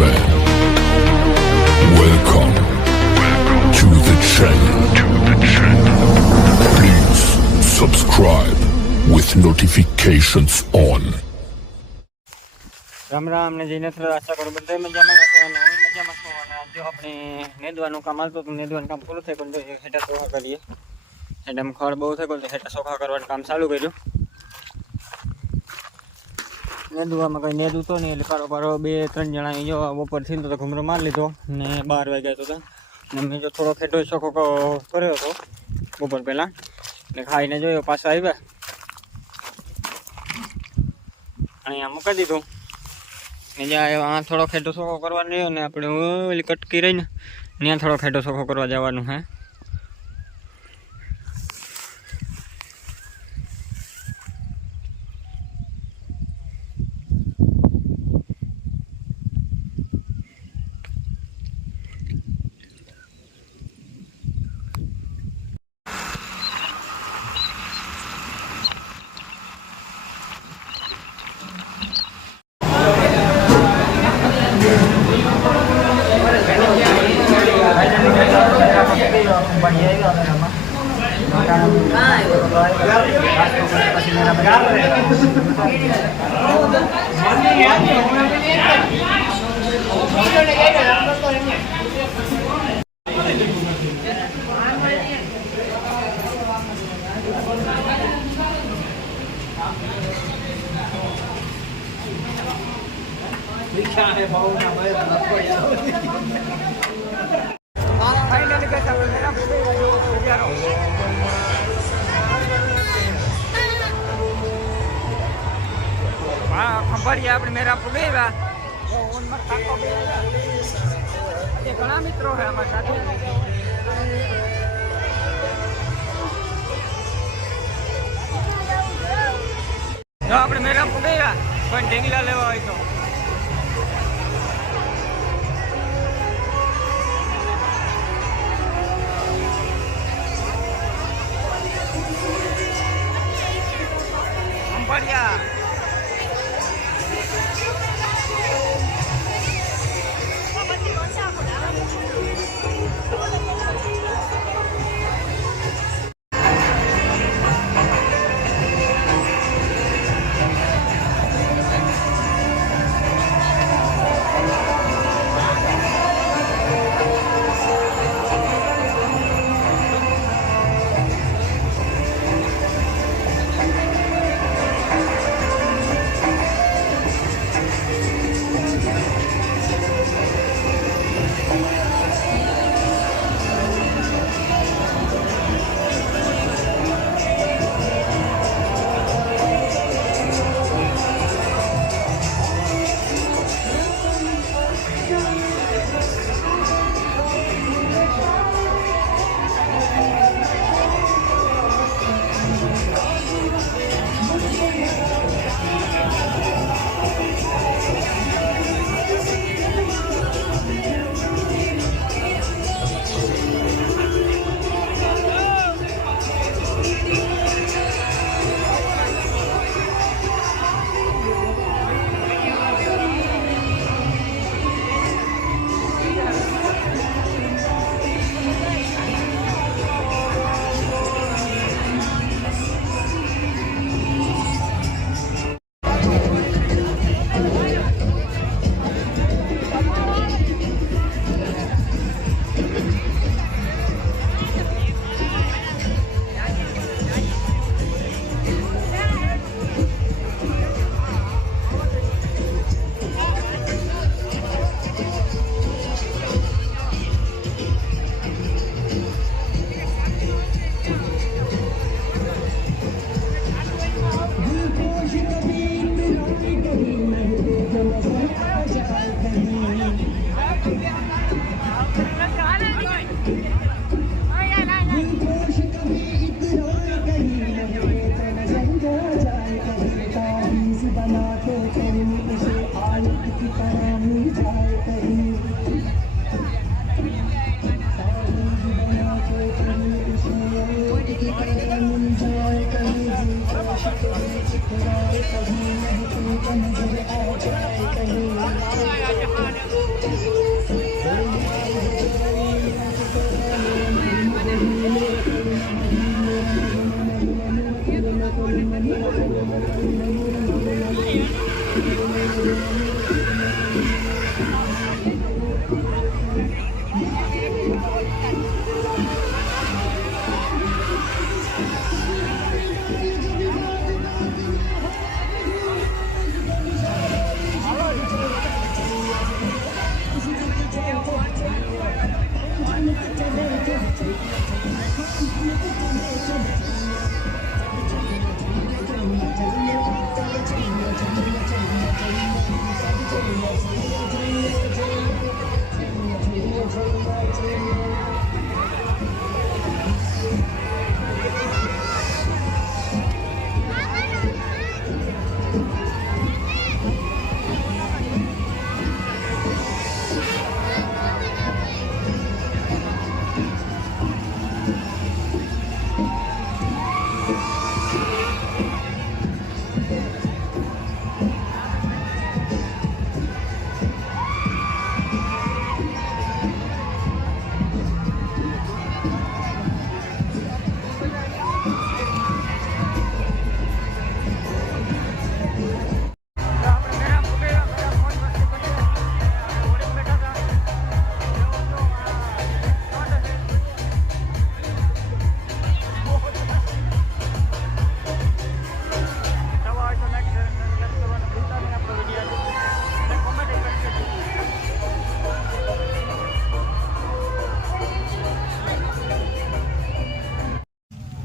gentlemen, welcome to the channel. Please subscribe with notifications on. Ram Ram ને જઈને આશા કરું બધા મજામાં હશો અને હું મજામાં છું. અને જો આપણે નેદવાનું કામ હાલતું હતું, નેદવાનું કામ પૂરું થઈ ગયું, હેઠા સોખા કરીએ. હેઠામાં ખડ બહુ થઈ ગયું, હેઠા સોખા કરવાનું કામ ચાલુ કર્યું. નેદવામાં કંઈ નેદું તો નહીં, એટલે પારો 2-3 જણા જો બપોરથી તો ઘૂમરો મારી લીધો ને 12 વાગ્યા તો ને મેં જો થોડો ખેડો સોખો કર્યો હતો બપોર પહેલાં, એટલે ખાઈને જોયો પાછા આવ્યા અહીંયા મૂકી દીધું. જ્યાં થોડો ખેડો સોખો કરવાનો રહ્યો ને આપણે ઓલી કટકી રહીને ત્યાં થોડો ખેડો સોખો કરવા જવાનું હે. ખંભાળીએ આપણે મેરા પુગેવા ઘણા મિત્રો છે અમારા સાથે. જો આપણે મેરા પુગેવા કોઈ ઢેંગલા લેવા હોય તો ખંભાળિયા.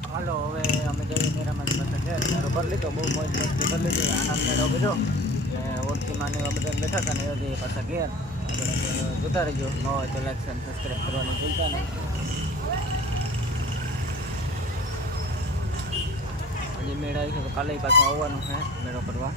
હાલો હવે અમે જઈએ મેરામાંથી પાસે ઘેર મેરો ભરી લીધો બહુ મોજ મસ્તી કરી લીધી આનંદ મેળો બધો ઓળખીમાં ને એવા બધા બેઠા હતા ને એ જઈએ પાછા ઘેર આપણે જોતા રહીજો ન હોય તો લાઈક અને સબસ્ક્રાઈબ કરવાનું ભૂલતા નહીં. હજી મેળા આવી છે તો કાલે પાછું આવવાનું છે મેળો કરવા.